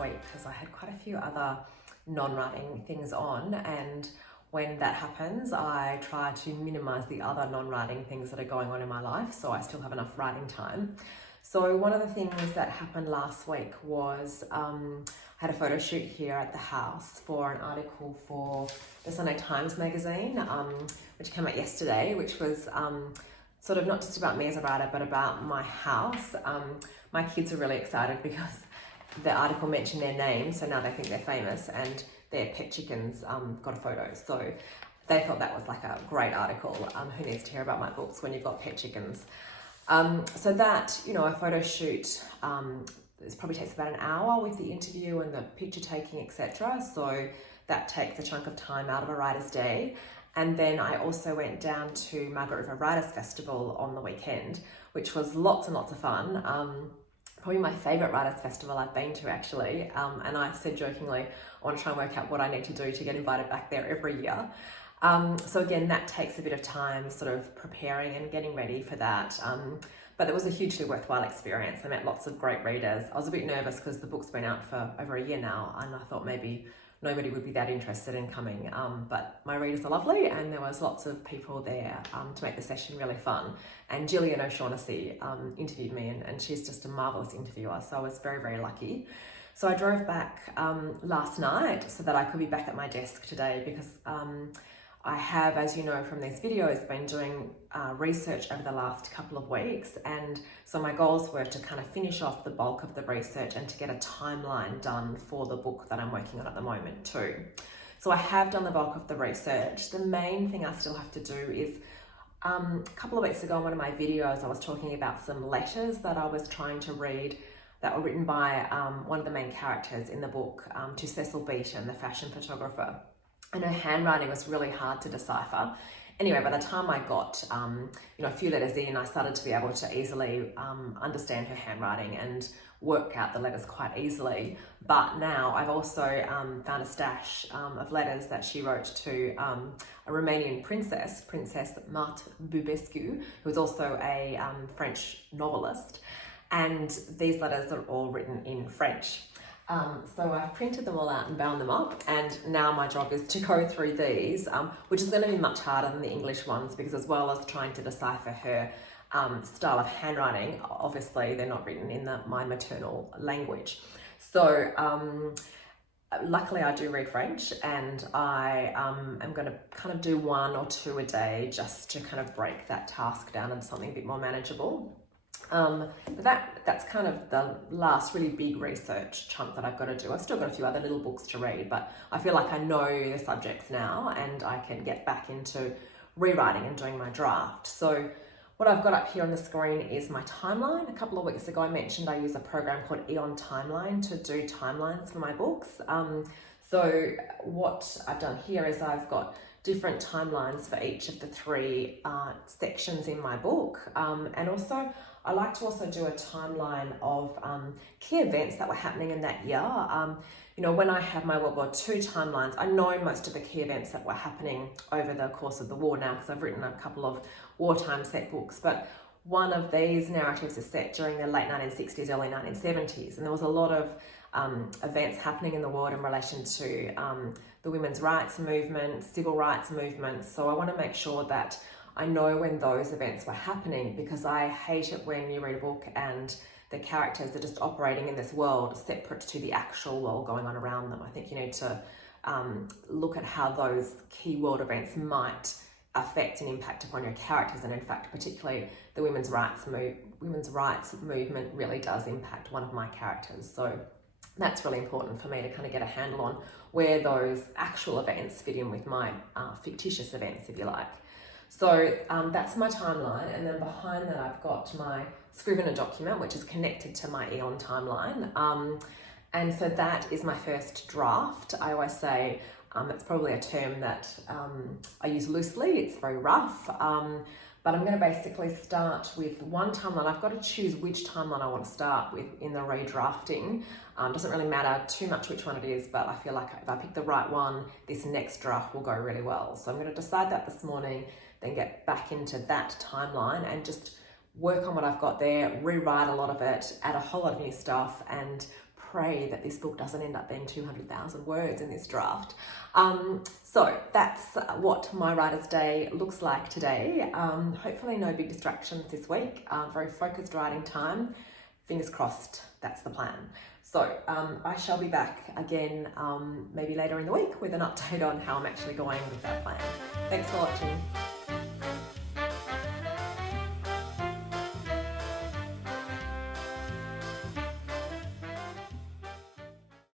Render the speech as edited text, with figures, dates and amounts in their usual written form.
week because I had quite a few other non-writing things on, and when that happens, I try to minimize the other non-writing things that are going on in my life so I still have enough writing time. So one of the things that happened last week was I had a photo shoot here at the house for an article for the Sunday Times magazine, which came out yesterday, which was sort of not just about me as a writer, but about my house. My kids are really excited because the article mentioned their name, so now they think they're famous, and their pet chickens got a photo. So they thought that was like a great article. Who needs to hear about my books when you've got pet chickens? So that, a photo shoot, this probably takes about an hour with the interview and the picture taking, etc. So that takes a chunk of time out of a writer's day. And then I also went down to Margaret River Writers Festival on the weekend, which was lots and lots of fun. Probably my favourite writers festival I've been to, actually. And I said jokingly, I want to try and work out what I need to do to get invited back there every year. So again, that takes a bit of time sort of preparing and getting ready for that. But it was a hugely worthwhile experience. I met lots of great readers. I was a bit nervous because the book's been out for over a year now, and I thought maybe nobody would be that interested in coming. But my readers are lovely, and there was lots of people there to make the session really fun. And Gillian O'Shaughnessy interviewed me, and she's just a marvellous interviewer. So I was very, very lucky. So I drove back last night so that I could be back at my desk today because I have, as you know from these videos, been doing research over the last couple of weeks, and so my goals were to kind of finish off the bulk of the research and to get a timeline done for the book that I'm working on at the moment too. So I have done the bulk of the research. The main thing I still have to do is, a couple of weeks ago in one of my videos I was talking about some letters that I was trying to read that were written by one of the main characters in the book to Cecil Beaton, the fashion photographer. And her handwriting was really hard to decipher. Anyway, by the time I got a few letters in, I started to be able to easily understand her handwriting and work out the letters quite easily. But now I've also found a stash of letters that she wrote to a Romanian princess, Princess Marthe Bubescu, who is also a French novelist. And these letters are all written in French. So I've printed them all out and bound them up, and now my job is to go through these, which is going to be much harder than the English ones because, as well as trying to decipher her style of handwriting, obviously they're not written in my maternal language. So luckily I do read French, and I am going to kind of do one or two a day just to kind of break that task down into something a bit more manageable. But that's kind of the last really big research chunk that I've got to do. I've still got a few other little books to read, but I feel like I know the subjects now and I can get back into rewriting and doing my draft. So what I've got up here on the screen is my timeline. A couple of weeks ago I mentioned I use a program called Eon Timeline to do timelines for my books. So what I've done here is I've got different timelines for each of the three sections in my book, and also I like to also do a timeline of key events that were happening in that year. When I have my World War II timelines, I know most of the key events that were happening over the course of the war now because I've written a couple of wartime set books, but one of these narratives is set during the late 1960s, early 1970s, and there was a lot of events happening in the world in relation to the women's rights movement, civil rights movement. So I want to make sure that I know when those events were happening, because I hate it when you read a book and the characters are just operating in this world separate to the actual world going on around them. I think you need to look at how those key world events might affect and impact upon your characters, and in fact particularly the women's rights movement really does impact one of my characters. So that's really important for me to kind of get a handle on where those actual events fit in with my fictitious events, if you like. So that's my timeline, and then behind that I've got my Scrivener document, which is connected to my Eon timeline. And so that is my first draft. I always say it's probably a term that I use loosely. It's very rough, but I'm going to basically start with one timeline. I've got to choose which timeline I want to start with in the redrafting. Doesn't really matter too much which one it is, but I feel like if I pick the right one, this next draft will go really well. So I'm going to decide that this morning, then get back into that timeline and just work on what I've got there, rewrite a lot of it, add a whole lot of new stuff, and pray that this book doesn't end up being 200,000 words in this draft. So that's what my Writer's Day looks like today. Hopefully no big distractions this week. Very focused writing time. Fingers crossed, that's the plan. So I shall be back again maybe later in the week with an update on how I'm actually going with that plan. Thanks for watching.